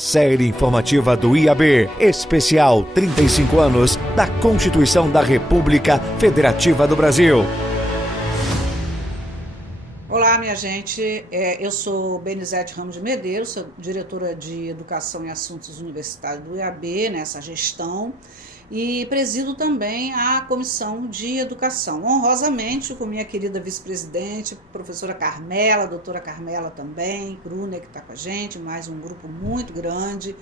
Série informativa do IAB, especial 35 anos da Constituição da República Federativa do Brasil. Olá, minha gente, eu sou Benizete Ramos de Medeiros, sou diretora de Educação e Assuntos Universitários do IAB, nessa gestão, e presido também a Comissão de Educação, honrosamente com minha querida vice-presidente, professora Carmela, doutora Carmela também, Gruner, que está com a gente, mais um grupo muito grande,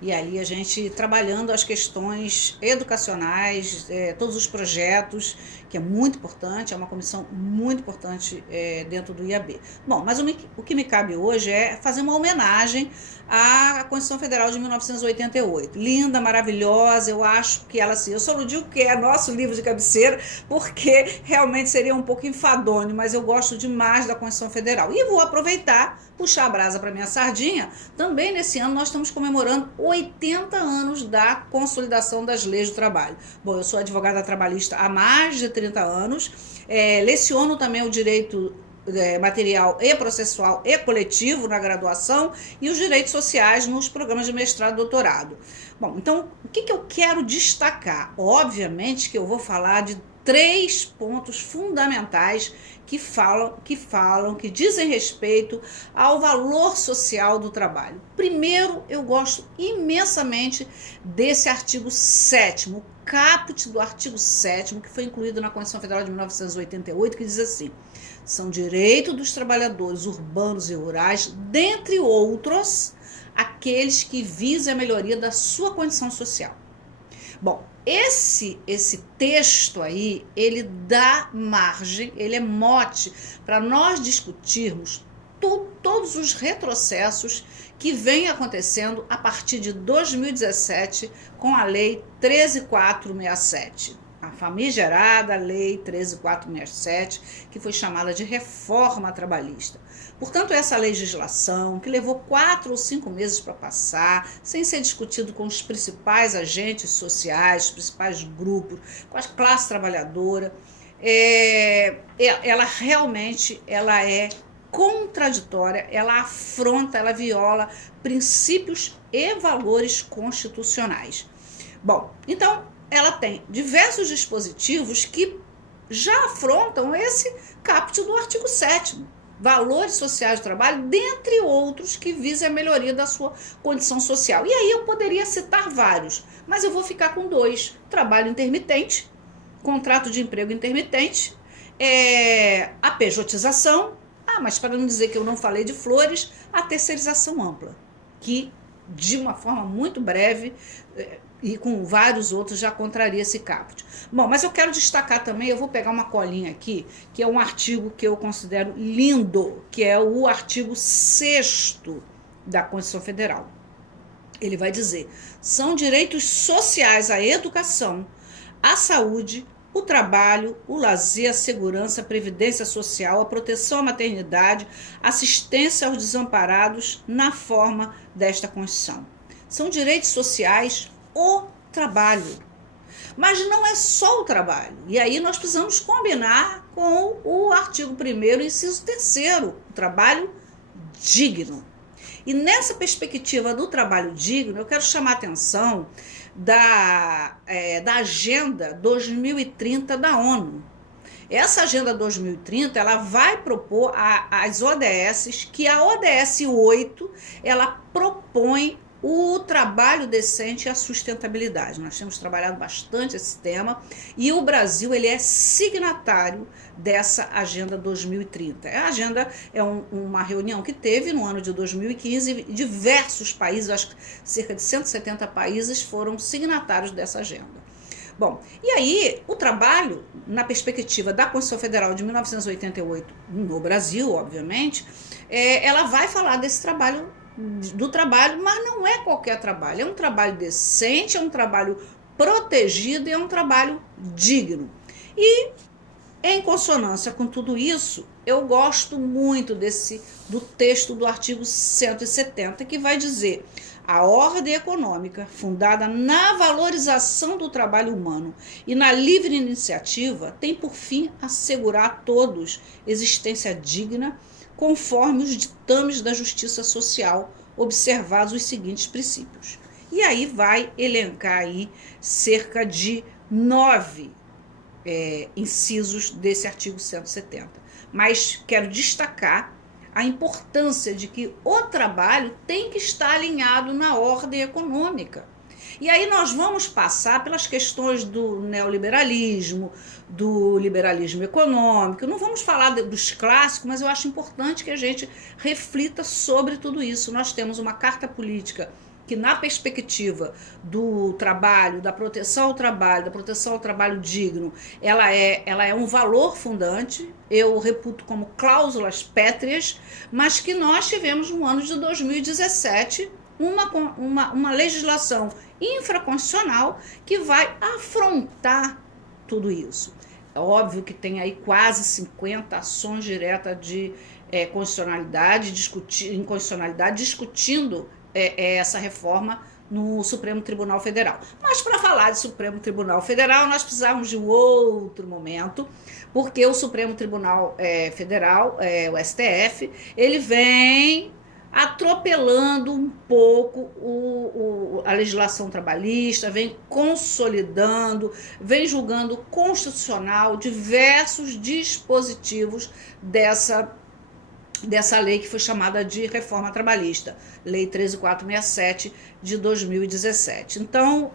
e ali a gente trabalhando as questões educacionais, todos os projetos, que é muito importante, é uma comissão muito importante dentro do IAB. Bom, mas o que me cabe hoje é fazer uma homenagem à Constituição Federal de 1988. Linda, maravilhosa, eu acho que ela, assim, eu só não digo que é nosso livro de cabeceira, porque realmente seria um pouco enfadonho, mas eu gosto demais da Constituição Federal. E vou aproveitar, puxar a brasa para minha sardinha, também nesse ano nós estamos comemorando 80 anos da consolidação das leis do trabalho. Bom, eu sou advogada trabalhista há mais de 30 anos, leciono também o direito material e processual e coletivo na graduação e os direitos sociais nos programas de mestrado e doutorado. Bom, então, o que eu quero destacar? Obviamente que eu vou falar de 3 pontos fundamentais que dizem respeito ao valor social do trabalho. Primeiro, eu gosto imensamente desse artigo 7º, o caput do artigo 7º, que foi incluído na Constituição Federal de 1988, que diz assim: são direitos dos trabalhadores urbanos e rurais, dentre outros, aqueles que visam a melhoria da sua condição social. Bom, esse texto aí, ele dá margem, ele é mote para nós discutirmos todos os retrocessos que vêm acontecendo a partir de 2017 com a Lei 13.467. A famigerada Lei 13.467, que foi chamada de reforma trabalhista. Portanto, essa legislação, que levou 4 ou 5 meses para passar, sem ser discutido com os principais agentes sociais, os principais grupos, com a classe trabalhadora, ela realmente é contraditória, ela afronta, ela viola princípios e valores constitucionais. Bom, então, ela tem diversos dispositivos que já afrontam esse caput do artigo 7º, valores sociais do trabalho, dentre outros que visam a melhoria da sua condição social. E aí eu poderia citar vários, mas eu vou ficar com 2. Trabalho intermitente, contrato de emprego intermitente, a pejotização, mas para não dizer que eu não falei de flores, a terceirização ampla, que de uma forma muito breve e com vários outros já contraria esse caput. Bom, mas eu quero destacar também, eu vou pegar uma colinha aqui, que é um artigo que eu considero lindo, que é o artigo 6º da Constituição Federal. Ele vai dizer: são direitos sociais a educação, a saúde, o trabalho, o lazer, a segurança, a previdência social, a proteção à maternidade, assistência aos desamparados na forma desta Constituição. São direitos sociais o trabalho. Mas não é só o trabalho. E aí nós precisamos combinar com o artigo 1º, inciso 3º, o trabalho digno. E nessa perspectiva do trabalho digno, eu quero chamar a atenção da Agenda 2030 da ONU. Essa Agenda 2030, ela vai propor às ODSs, que a ODS 8, ela propõe o trabalho decente e a sustentabilidade. Nós temos trabalhado bastante esse tema e o Brasil, ele é signatário dessa Agenda 2030. A agenda é uma reunião que teve no ano de 2015, diversos países, acho que cerca de 170 países foram signatários dessa agenda. Bom, e aí o trabalho, na perspectiva da Constituição Federal de 1988, no Brasil, obviamente, ela vai falar desse trabalho, do trabalho, mas não é qualquer trabalho, é um trabalho decente, é um trabalho protegido e é um trabalho digno. E em consonância com tudo isso, eu gosto muito do texto do artigo 170, que vai dizer: a ordem econômica, fundada na valorização do trabalho humano e na livre iniciativa, tem por fim assegurar a todos existência digna, conforme os ditames da justiça social observados os seguintes princípios. E aí vai elencar aí cerca de 9 incisos desse artigo 170. Mas quero destacar a importância de que o trabalho tem que estar alinhado na ordem econômica. E aí nós vamos passar pelas questões do neoliberalismo, do liberalismo econômico. Não vamos falar dos clássicos, mas eu acho importante que a gente reflita sobre tudo isso. Nós temos uma carta política que, na perspectiva do trabalho, da proteção ao trabalho digno, ela é um valor fundante, eu reputo como cláusulas pétreas, mas que nós tivemos no ano de 2017 uma legislação infraconstitucional que vai afrontar tudo isso. É óbvio que tem aí quase 50 ações diretas de inconstitucionalidade discutindo essa reforma no Supremo Tribunal Federal. Mas para falar de Supremo Tribunal Federal, nós precisamos de um outro momento, porque o Supremo Tribunal Federal, o STF, ele vem atropelando um pouco a legislação trabalhista, vem consolidando, vem julgando constitucional diversos dispositivos dessa lei que foi chamada de reforma trabalhista, Lei 13.467 de 2017. Então,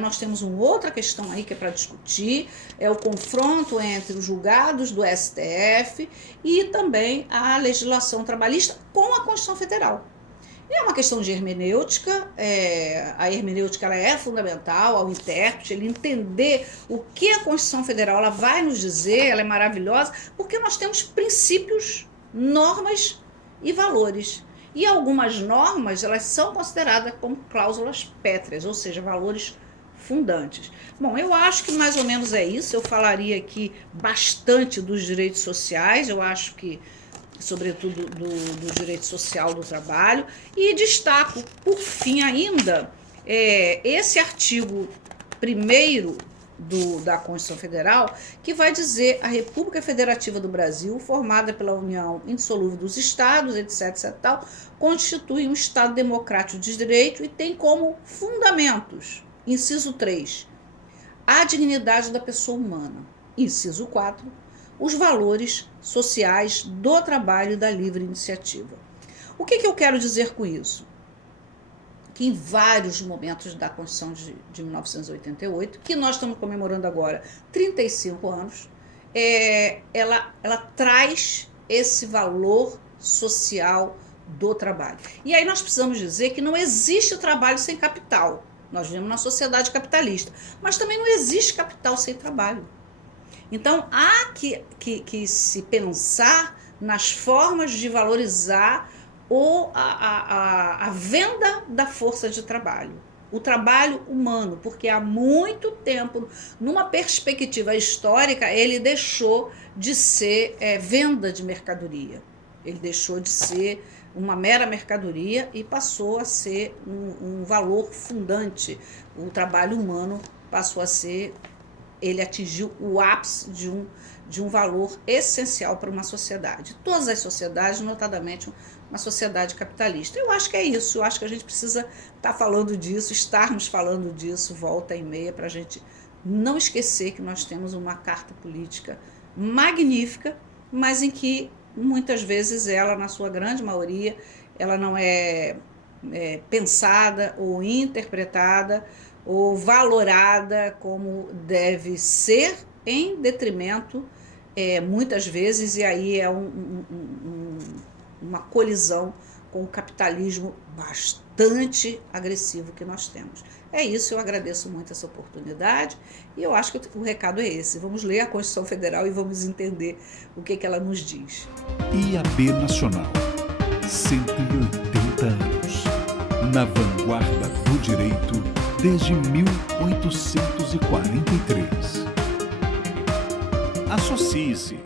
nós temos uma outra questão aí que é para discutir, é o confronto entre os julgados do STF e também a legislação trabalhista com a Constituição Federal. É uma questão de hermenêutica, a hermenêutica ela é fundamental ao intérprete, ele entender o que a Constituição Federal ela vai nos dizer, ela é maravilhosa, porque nós temos princípios, normas e valores. E algumas normas, elas são consideradas como cláusulas pétreas, ou seja, valores fundantes. Bom, eu acho que mais ou menos é isso. Eu falaria aqui bastante dos direitos sociais, eu acho que, sobretudo, do direito social do trabalho. E destaco, por fim ainda, esse artigo 1º da Constituição Federal, que vai dizer: a República Federativa do Brasil, formada pela união indissolúvel dos estados, etc, tal, constitui um Estado democrático de direito e tem como fundamentos, inciso 3, a dignidade da pessoa humana, inciso 4, os valores sociais do trabalho e da livre iniciativa. O que eu quero dizer com isso? Que em vários momentos da Constituição de 1988, que nós estamos comemorando agora 35 anos, ela traz esse valor social do trabalho. E aí nós precisamos dizer que não existe trabalho sem capital. Nós vivemos na sociedade capitalista, mas também não existe capital sem trabalho. Então há que se pensar nas formas de valorizar a venda da força de trabalho, o trabalho humano, porque há muito tempo, numa perspectiva histórica, ele deixou de ser venda de mercadoria, ele deixou de ser uma mera mercadoria e passou a ser um valor fundante. O trabalho humano passou a ser, ele atingiu o ápice de um valor essencial para uma sociedade. Todas as sociedades, notadamente uma sociedade capitalista. Eu acho que é isso, eu acho que a gente precisa estar falando disso, estarmos falando disso volta e meia, para a gente não esquecer que nós temos uma carta política magnífica, mas em que muitas vezes ela, na sua grande maioria, ela não é pensada ou interpretada ou valorada como deve ser, em detrimento, muitas vezes, e aí é uma colisão com o capitalismo bastante agressivo que nós temos. É isso, eu agradeço muito essa oportunidade e eu acho que o recado é esse. Vamos ler a Constituição Federal e vamos entender o que ela nos diz. IAB Nacional, 180 anos, na vanguarda do direito desde 1843. Associe-se.